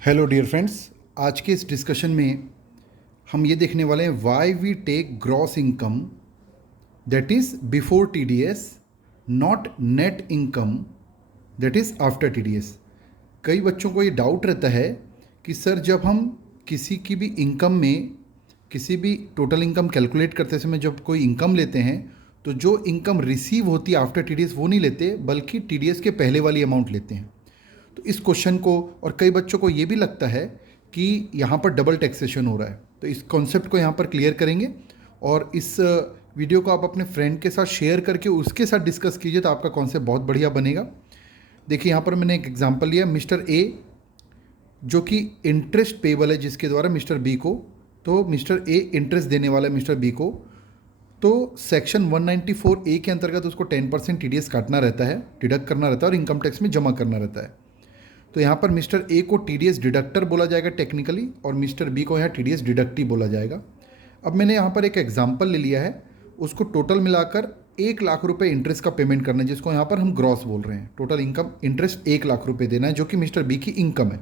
Hello dear friends. आज के इस डिस्कशन में हम ये देखने वाले हैं why we take gross income that is before TDS, not net income that is after TDS. कई बच्चों को ये डाउट रहता है कि सर जब हम किसी की भी इनकम में किसी भी टोटल इनकम कैलकुलेट करते समय जब कोई इनकम लेते हैं तो जो इनकम रिसीव होती है आफ्टर टीडीएस वो नहीं लेते, बल्कि टीडीएस के पहले वाली अमाउंट लेते हैं। तो इस क्वेश्चन को और कई बच्चों को ये भी लगता है कि यहाँ पर डबल टैक्सेशन हो रहा है, तो इस कॉन्सेप्ट को यहाँ पर क्लियर करेंगे और इस वीडियो को आप अपने फ्रेंड के साथ शेयर करके उसके साथ डिस्कस कीजिए तो आपका कॉन्सेप्ट बहुत बढ़िया बनेगा। देखिए यहाँ पर मैंने एक एग्जांपल लिया, मिस्टर ए जो कि इंटरेस्ट पेबल है जिसके द्वारा मिस्टर बी को, तो मिस्टर ए इंटरेस्ट देने वाला है मिस्टर बी को, तो सेक्शन 194 ए के अंतर्गत उसको 10% टीडीएस काटना रहता है, डिडक्ट करना रहता है और इनकम टैक्स में जमा करना रहता है। तो यहाँ पर मिस्टर ए को टीडीएस डिडक्टर बोला जाएगा टेक्निकली और मिस्टर बी को यहाँ टीडीएस डिडक्टिव बोला जाएगा। अब मैंने यहाँ पर एक एग्जांपल ले लिया है, उसको टोटल मिलाकर 1,00,000 रुपये इंटरेस्ट का पेमेंट करना है जिसको यहाँ पर हम ग्रॉस बोल रहे हैं। टोटल इनकम इंटरेस्ट 1,00,000 रुपये देना है जो कि मिस्टर बी की इनकम है।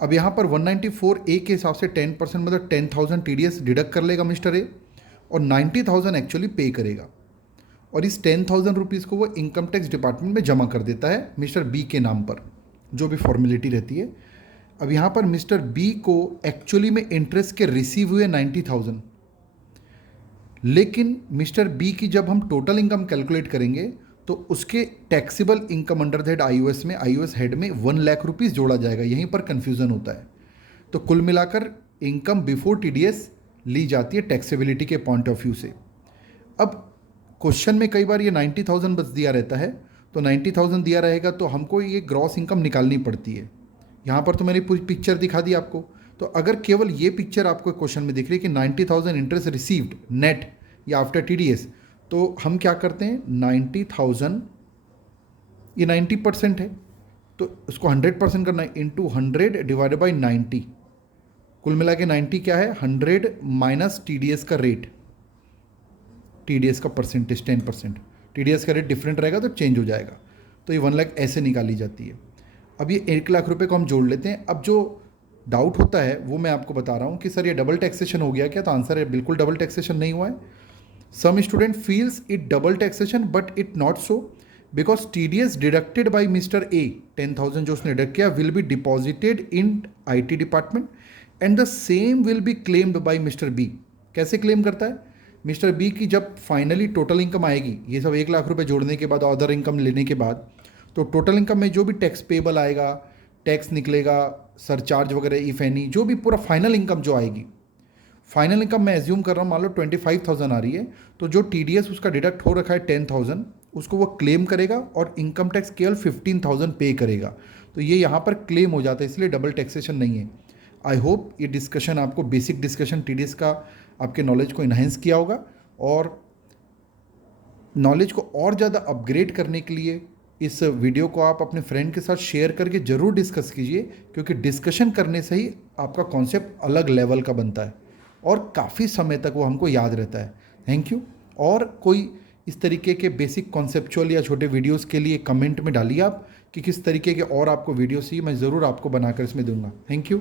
अब यहाँ पर 194 ए के हिसाब से 10% मतलब 10,000 टीडीएस डिडक्ट कर लेगा मिस्टर ए और 90,000 एक्चुअली पे करेगा और इस 10,000 रुपीज़ को वो इनकम टैक्स डिपार्टमेंट में जमा कर देता है मिस्टर बी के नाम पर, जो भी फॉर्मेलिटी रहती है। अब यहाँ पर मिस्टर बी को एक्चुअली में इंटरेस्ट के रिसीव हुए 90,000, लेकिन मिस्टर बी की जब हम टोटल इनकम कैलकुलेट करेंगे तो उसके taxable income under the head iOS में, आईओएस हेड में 1,00,000 रुपीज़ जोड़ा जाएगा। यहीं पर कन्फ्यूज़न होता है। तो कुल मिलाकर इनकम बिफोर टीडीएस ली जाती है टैक्सेबिलिटी के पॉइंट ऑफ व्यू से। अब क्वेश्चन में कई बार ये 90,000 बस दिया रहता है, तो 90,000 दिया रहेगा तो हमको ये ग्रॉस इनकम निकालनी पड़ती है। यहाँ पर तो मैंने पूरी पिक्चर दिखा दी आपको। तो अगर केवल ये पिक्चर आपको क्वेश्चन में दिख रही है कि 90,000 इंटरेस्ट रिसीव्ड नेट या आफ्टर टीडीएस, तो हम क्या करते हैं 90,000 ये 90% है तो उसको 100% करना है, इंटू 100 डिवाइडेड बाई 90। कुल मिला के 90 क्या है 100 माइनस टीडीएस का रेट, टीडीएस का परसेंटेज 10%। टीडीएस का रेट डिफरेंट रहेगा तो चेंज हो जाएगा। तो ये 1,00,000 ऐसे निकाली जाती है। अब ये 1,00,000 रुपये को हम जोड़ लेते हैं। अब जो डाउट होता है वो मैं आपको बता रहा हूँ कि सर ये डबल टैक्सेशन हो गया क्या, तो आंसर है बिल्कुल डबल टैक्सेशन नहीं हुआ है। Some student feels it double taxation but it not so, because TDS deducted by mister A 10,000 जो उसने डिडक्ट किया will be deposited in IT department and the same will be claimed by mister B. कैसे claim करता है mister B की, जब finally total income आएगी, ये सब 1,00,000 रुपये जोड़ने के बाद अदर इनकम लेने के बाद, तो टोटल इनकम में जो भी टैक्स पेबल आएगा, टैक्स निकलेगा, सरचार्ज वगैरह इफ एनी, जो भी पूरा फाइनल इनकम जो आएगी, फाइनल इनकम मैं एज्यूम कर रहा हूँ मान लो 25,000 आ रही है, तो जो टीडीएस उसका डिडक्ट हो रखा है 10,000 उसको वो क्लेम करेगा और इनकम टैक्स केवल 15,000 पे करेगा। तो ये यहाँ पर क्लेम हो जाता है, इसलिए डबल टैक्सेशन नहीं है। आई होप ये डिस्कशन आपको, बेसिक डिस्कशन टीडीएस का, आपके नॉलेज को इन्हेंस किया होगा और नॉलेज को और ज़्यादा अपग्रेड करने के लिए इस वीडियो को आप अपने फ्रेंड के साथ शेयर करके ज़रूर डिस्कस कीजिए, क्योंकि डिस्कशन करने से ही आपका कॉन्सेप्ट अलग लेवल का बनता है और काफ़ी समय तक वो हमको याद रहता है। Thank you. और कोई इस तरीके के बेसिक कॉन्सेप्चुअल या छोटे वीडियोस के लिए कमेंट में डालिए आप कि किस तरीके के और आपको वीडियोस चाहिए, मैं ज़रूर आपको बनाकर इसमें दूंगा। Thank you.